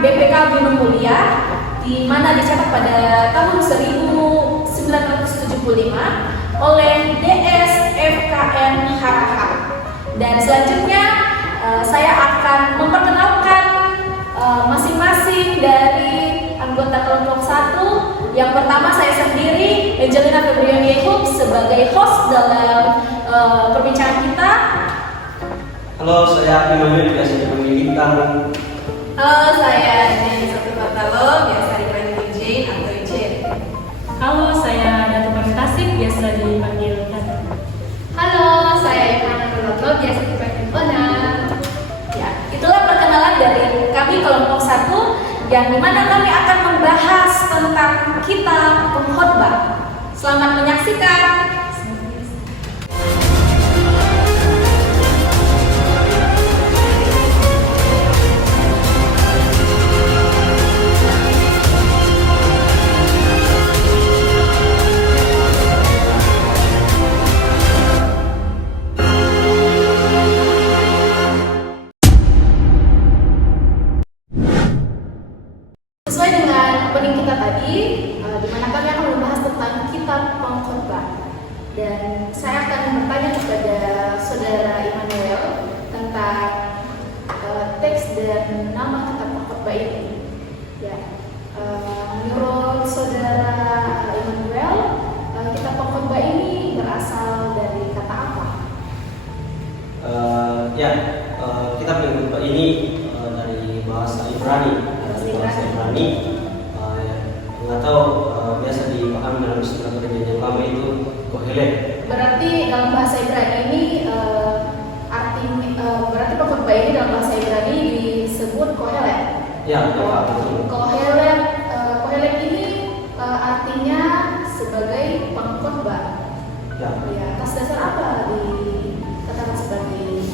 BPK Gunung Mulia, di mana dicetak pada tahun 1975 oleh DS FKN Harahap. Dan selanjutnya saya akan memperkenalkan masing-masing dari anggota kelompok 1. Yang pertama saya sendiri, Angelina Febriani Hub, sebagai host dalam perbincangan kita. Halo, saya Immanuel, biasa dipanggil Bintang. Halo, saya Jane Satu Batalo, biasa dipanggil Jane atau Jane. Halo, saya Datu Tasik, biasa dipanggil Datu. Halo, saya Ivana Nurullah, biasa dipanggil Ona. Ya, itulah perkenalan dari kami kelompok 1, yang dimana kami akan membahas tentang kitab pengkhotbah. Selamat menyaksikan. Sesuai dengan opening kita tadi, di mana kami akan membahas tentang kitab pengkhotbah. Dan saya akan bertanya kepada saudara Immanuel tentang teks dan nama kitab pengkhotbah ini. Ya, menurut saudara Immanuel, kitab pengkhotbah ini berasal dari kata apa? Kitab pengkhotbah ini dari bahasa Ibrani. Atau biasa dipahami dalam istilah perjanjian lama itu Kohelet. Berarti dalam bahasa Ibrani ini berarti pengkhotbah ini dalam bahasa Ibrani disebut Kohelet. Ya, betul. Kohelet ini artinya sebagai pengkhotbah. Ya. Ya, atas dasar apa dikatakan sebagai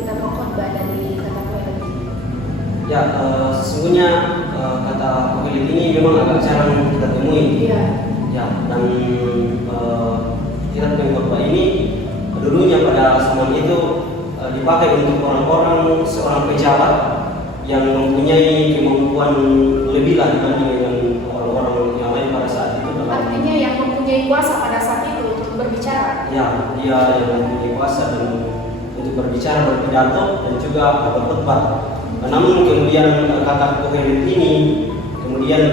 kitab pengkhotbah dari kata Kohelet? Ya, sesungguhnya kata Kohelet ini memang agak jarang kita temui. Iya. Ya, dan kitab pengkhotbah ini dulunya pada zaman itu dipakai untuk orang-orang seorang pejabat yang mempunyai kemampuan lebih lah dibanding dengan orang-orang yang lain pada saat itu. Artinya yang mempunyai kuasa pada saat itu untuk berbicara. Ya, dia yang mempunyai kuasa dan untuk berbicara, berpidato dan juga berkhotbah. Namun kemudian kata Kohelet ini kemudian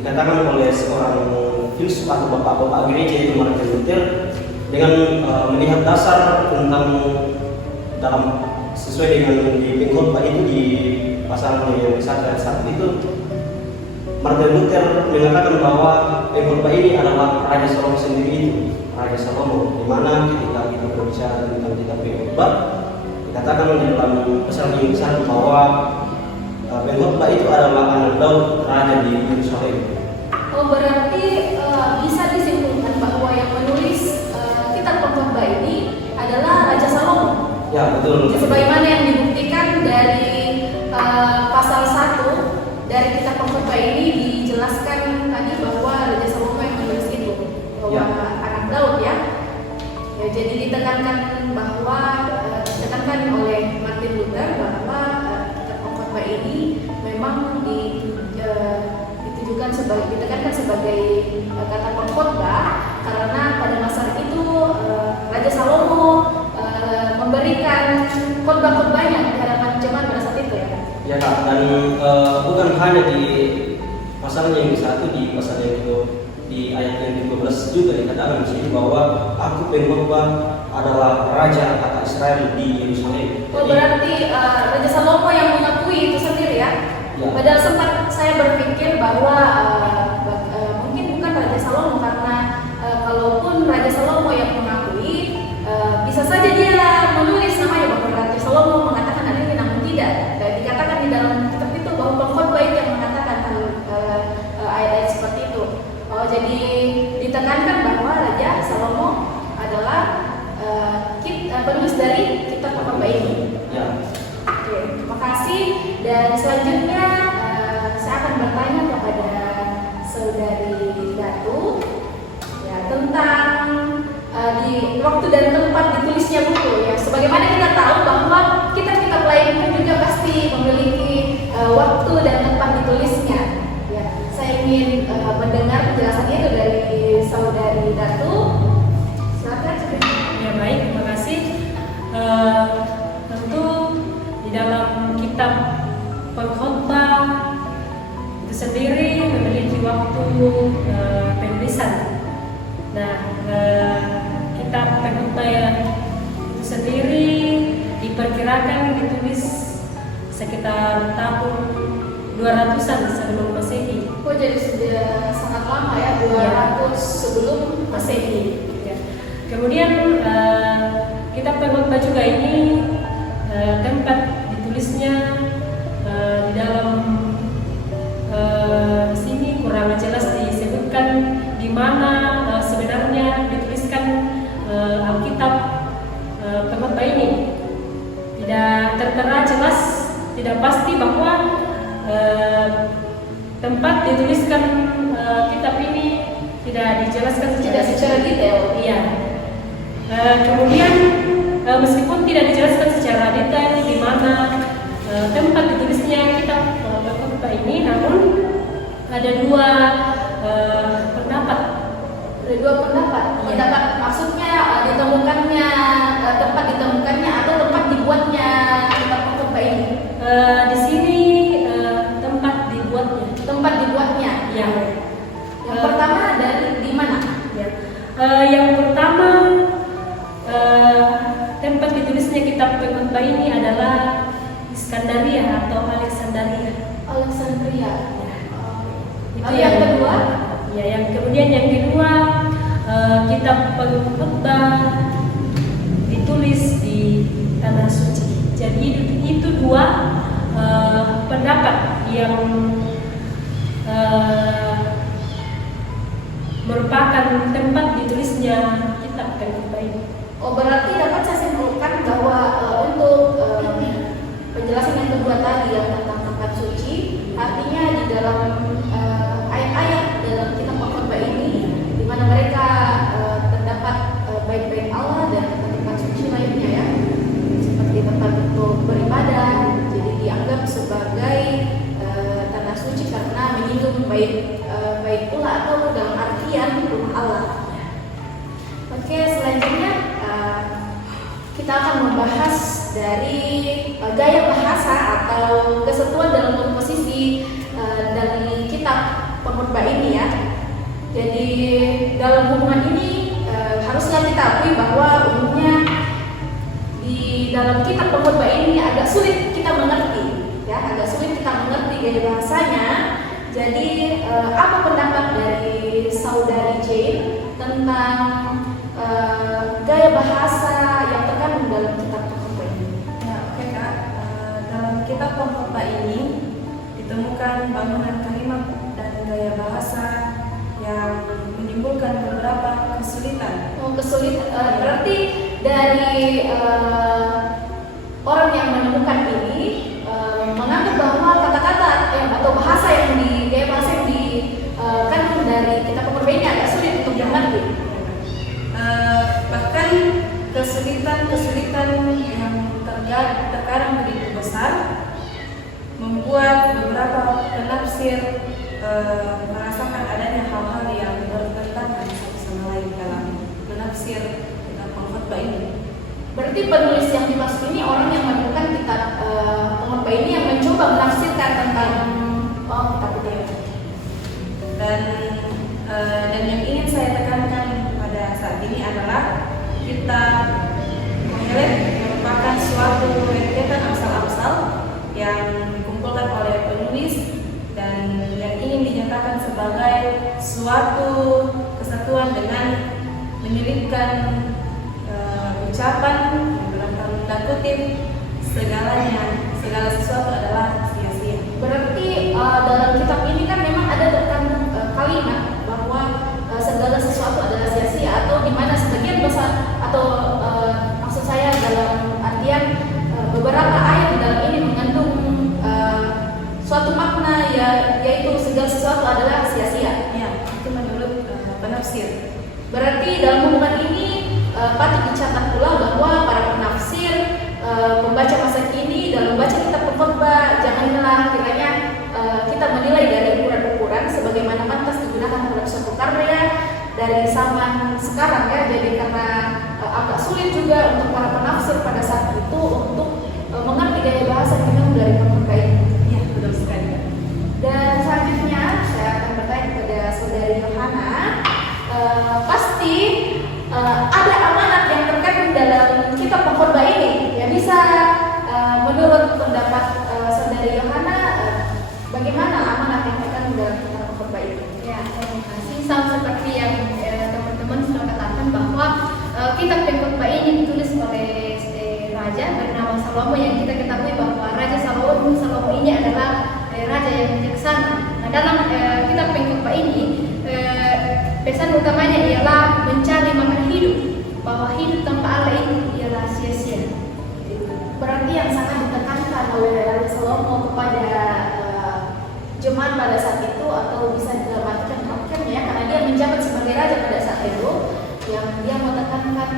dikatakan oleh seorang filsuf atau bapak-bapak gereja itu Martin Luther dengan melihat dasar tentang dalam sesuai dengan di pengkhotbah itu di pasal yang 1 ayat 1 itu Martin Luther mengatakan bahwa pengkhotbah ini adalah Raja Salomo sendiri itu, Raja Salomo, di mana ketika kita berbicara tentang kitab pengkhotbah dikatakan di dalam pasal yang 1 bahwa pengkhotbah itu adalah anak Daud, raja di Yerusalem. Oh, berarti bisa disimpulkan bahwa yang menulis kitab pengkhotbah ini adalah Raja Salomo. Ya, betul. Sebagaimana yang dibuktikan dari pasal 1 dari kitab pengkhotbah ini dijelaskan tadi bahwa Raja Salomo yang menulis itu, bahwa anak Daud ya. Ya, jadi ditekankan bahwa ditekankan oleh Martin Luther bahwa kitab pengkhotbah ini memang ditekankan sebagai kata pengkhotbah karena pada masa itu Raja Salomo memberikan khotbah-khotbahnya di hadapan jemaat pada saat itu ya. Ya Kak, dan bukan hanya di pasal yang ke-1, di pasal yang ke di ayat yang ke-12 juga dikatakan di sini bahwa aku pengkhotbah adalah raja kata Israel di Yerusalem. Oh, berarti Raja Salomo yang mengakui itu sendiri ya? Ya. Padahal sempat saya berpikir bahwa mungkin bukan Raja Salomo karena kalaupun Raja Salomo yang mengakui bisa saja dia menulis namanya bahwa Raja Salomo mengatakan hal ini, namun tidak. Dikatakan di dalam kitab itu bahwa pengkhotbah itu yang mengatakan ayat-ayat seperti itu. Oh, jadi ditekankan bahwa Raja Salomo adalah penulis dari kitab pengkhotbah ini. Ya. Oke, terima kasih. Dan selanjutnya saya akan bertanya kepada saudari Datu ya, tentang di waktu dan tempat ditulisnya buku ya. Sebagaimana kita tahu bahwa kitab waktu dan tempat ditulisnya. Ya, saya ingin mendengar penjelasannya itu dari saudari Datu. Silakan. Ya baik, terima kasih. Tentu di dalam kitab pengkhotbah itu sendiri memiliki waktu penulisan. Nah, kitab pengkhotbah itu sendiri diperkirakan ditulis sekitar tahun 200-an sebelum Masehi. Oh, jadi sudah sangat lama ya, 200 sebelum Masehi. Ya. Kemudian kitab pengkhotbah juga ini tempat ditulisnya di dalam sini kurang jelas disebutkan di mana sebenarnya dituliskan Alkitab pengkhotbah ini. Tidak tertera jelas, tidak pasti bahwa tempat dituliskan kitab ini tidak dijelaskan secara detail. Iya. Kemudian meskipun tidak dijelaskan secara detail di mana tempat ditulisnya kitab pengkhotbah ini, namun ada dua pendapat. Ada dua pendapat. Iya. Pendapat maksudnya ditemukannya tempat ditemukannya atau tempat dibuatnya kitab pengkhotbah ini. Di sini tempat dibuatnya. Tempat dibuatnya. Ya. Yang pertama dari di mana? Ya. Yang pertama tempat ditulisnya kitab pengkhotbah ini adalah Iskandaria atau Alexandria. Alexandria. Ya. Itu Lalu yang kedua? Ya, yang kemudian yang kedua kitab pengkhotbah ditulis di Tanah Suci. Jadi itu dua pendapat yang merupakan tempat ditulisnya kitab pengkhotbah ini. Oh, berarti dapat saya simpulkan bahwa untuk penjelasan yang kedua tadi yang tentang tempat suci, artinya di dalam ayat-ayat dalam kitab pengkhotbah ini, di mana mereka terdapat bait-bait Allah dan tempat suci lainnya ya, seperti tempat untuk beribadah, jadi dianggap sebagai tanah suci karena menyinggung bait pula atau dalam artian rumah Allah. Oke, selanjutnya kita akan membahas dari gaya bahasa atau kesatuan dalam komposisi dari kitab pengkhotbah ini ya. Jadi dalam hubungan ini harusnya kita akui bahwa umumnya di dalam kitab pengkhotbah ini agak sulit kita mengerti, ya, agak sulit kita mengerti gaya bahasanya. Jadi apa pendapat dari saudari Jane tentang gaya bahasa yang terkandung dalam kitab pengkhotbah ini? Ya, oke Kak. Dalam kitab pengkhotbah ini ditemukan bangunan kalimat dan gaya bahasa yang menimbulkan beberapa kesulitan. Oh, kesulitan. Berarti dari orang yang menemukan ini menganggap bahwa kata-kata atau bahasa yang gaya bahasa yang dikandung dari kitab pengkhotbah ini agak sulit untuk dimengerti. Bahkan kesulitan-kesulitan yang terkadang begitu besar membuat beberapa penafsir merasakan adanya hal-hal yang bertentangan satu sama lain dalam menafsir kitab pengkhotbah ini. Berarti penulis yang dimaksud ini orang yang menemukan kitab pengkhotbah ini yang mencoba menafsirkan tentang kitab itu. Dan yang ingin saya tekankan pada saat ini adalah kitab Kohelet merupakan suatu rentetan amsal-amsal yang dikumpulkan oleh penulis dan yang ingin dinyatakan sebagai suatu kesatuan dengan menyelipkan ucapan dalam tanda kutip segala sesuatu adalah sia-sia. Berarti dalam kitab ini kan memang ada terkandung kalimat bahwa segala sesuatu adalah sia-sia, atau di mana sebagian besar atau maksud saya dalam artian beberapa ayat di dalam ini mengandung suatu makna yaitu segala sesuatu adalah sia-sia. Ya, itu menurut penafsir. Berarti dalam hubungan ini patut dicatat pula bahwa para penafsir pembaca masa kini dalam membaca kitab pengkhotbah janganlah kiranya karena ya dari zaman sekarang ya, jadi karena agak sulit juga untuk para penafsir pada saat itu untuk mengerti gaya bahasa yang diminum dari pemuka ini. Ya, betul sekali. Dan selanjutnya saya akan bertanya kepada saudari Yohana, pasti ada amanat yang terkait dalam kitab pengkhotbah ini. Ya, bisa menurut pendapat saudari Yohana, bagaimana amanat yang terkait dalam kitab pengkhotbah ini? Ya, terima kasih. Sama seperti yang teman-teman sudah katakan bahwa kitab pengkhotbah ini ditulis oleh raja bernama Salomo, yang kita ketahui bahwa Raja Salomo ini adalah raja yang bijaksana. Nah, dalam kitab pengkhotbah ini pesan utamanya ialah mencari makan hidup, bahwa hidup tanpa Allah itu ialah sia-sia. Berarti yang sangat ditekankan oleh Raja Salomo kepada jemaat pada saat itu, atau bisa dilamatkan hakimnya ya, karena dia menjabat sebagai raja pada saat itu, yang dia menekankan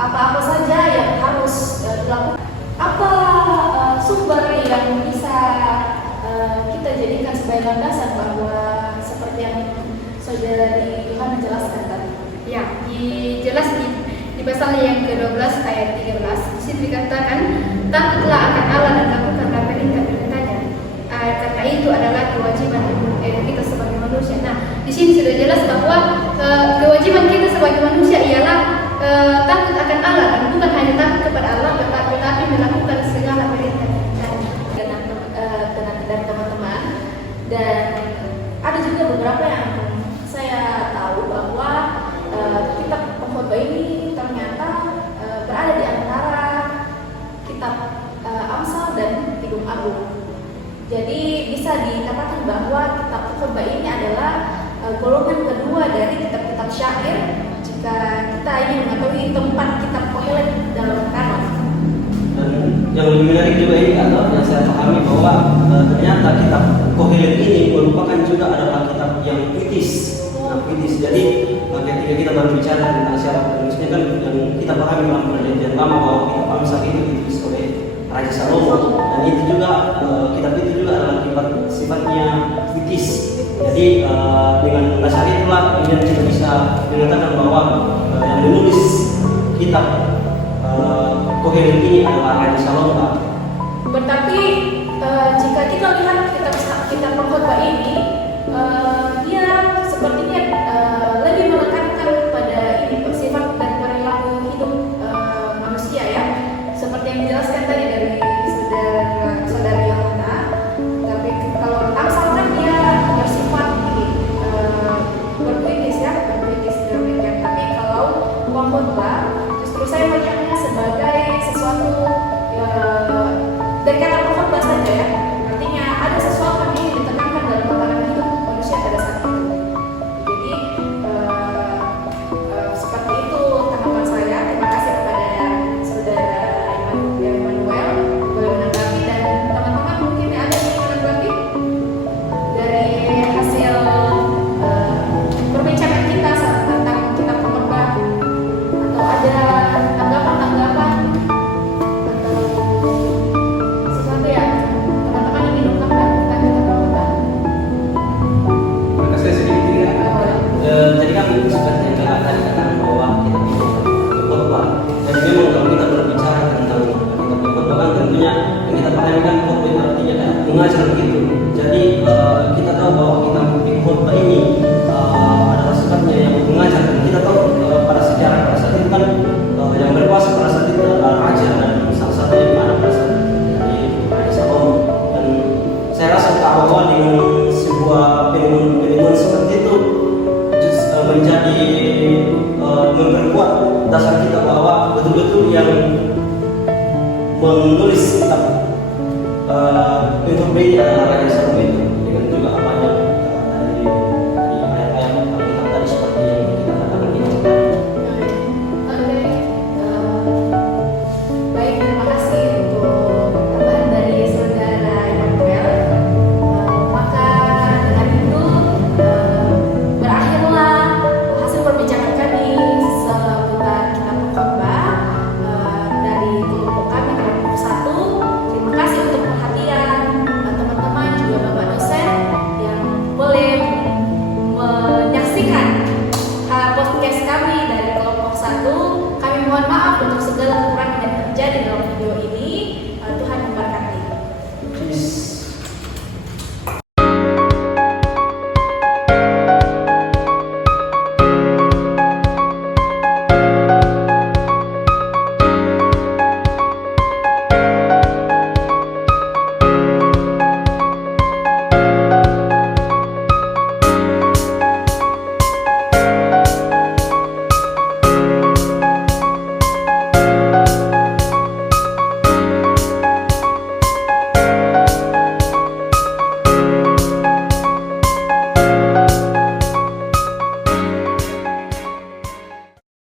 apa-apa saja yang harus dilakukan. Apa sumber yang bisa kita jadikan sebagai landasan bahwa seperti yang saudari Yohana jelaskan tadi? Ya, jelas di pasal yang ke-12 ayat 13 di situ dikatakan, takutlah akan Allah dan lakukanlah perintah-perintahnya. Karena itu adalah kewajiban kita sebagai manusia. Nah, di sini sudah jelas bahwa kewajiban kita sebagai manusia ialah takut akan Allah, dan bukan hanya takut kepada Allah, tetapi melakukan segala perintah-perintahnya. Dan teman-teman, dan ada juga beberapa yang saya tahu bahwa kitab pengkhotbah ini ternyata berada di antara kitab Amsal dan Kidung Agung. Jadi bisa dikatakan bahwa kitab pengkhotbah ini adalah golongan kedua dari kitab-kitab syair jika kita ingin mengetahui tempat kitab Kohelet dalam kanon. Dan yang lebih menarik juga ini atau yang saya pahami bahwa ternyata kitab Kohelet ini merupakan juga adalah kitab yang puitis. Nah, puitis. Jadi ketika kita berbicara tentang siapa penulisnya, kan yang kita pahami dalam perjanjian lama bahwa kitab Amsal itu ditulis oleh Raja Salomo, dan itu juga kitab itu juga adalah sifatnya puitis. Jadi dengan dasar itulah kemudian kita bisa mengatakan bahwa yang menulis kitab Kohelet ini adalah Raja Salomo. Berarti jika kita lihat kitab pengkhotbah ini, dia sepertinya lebih menekankan pada ini sifat dan perilaku hidup manusia ya, seperti yang dijelaskan tadi dari saudari Yohana. Tapi kalau Amsal kan dia bersifat ini berpuitis ya, berpuitis demikian. Tapi kalau pengkhotbah justru saya melihatnya sebagai sesuatu dari kata pengkhotbah saja ya, artinya ada sesuatu yang ingin ditekankan dalam tatanan hidup manusia pada saat itu. Jadi seperti itu tanggapan saya. Terima kasih kepada saudara Emmanuel boleh menanggapi, dan teman-teman mungkin ada yang ingin menanggapi dari hasil perbincangan kita tentang kitab pengkhotbah, atau ada tanggapan-tanggapan atau sesuatu yang teman-teman ingin ungkapkan tentang kitab pengkhotbah? Maka saya sedikit ya. Jadi kan seperti yang kakak tadi katakan bahwa kita ini berkhotbah. Jadi memang kalau kita berbicara tentang kita berkhotbah kan tentunya yang kita pahami kan khotbah itu artinya kan mengajar begitu. Jadi kita tahu bahwa kita di khotbah ini adalah sifatnya yang mengajar. Dan kita tahu pada sejarah pada saat itu kan yang berkuasa pada saat itu adalah raja, dan salah satunya di mana pada saat dari Raja Salomo. Dan saya rasa bahwa dengan sebuah penemuan seperti itu menjadi memperkuat dasar kita bahwa betul-betul yang menulis kitab pengkhotbah ini adalah Raja Salomo.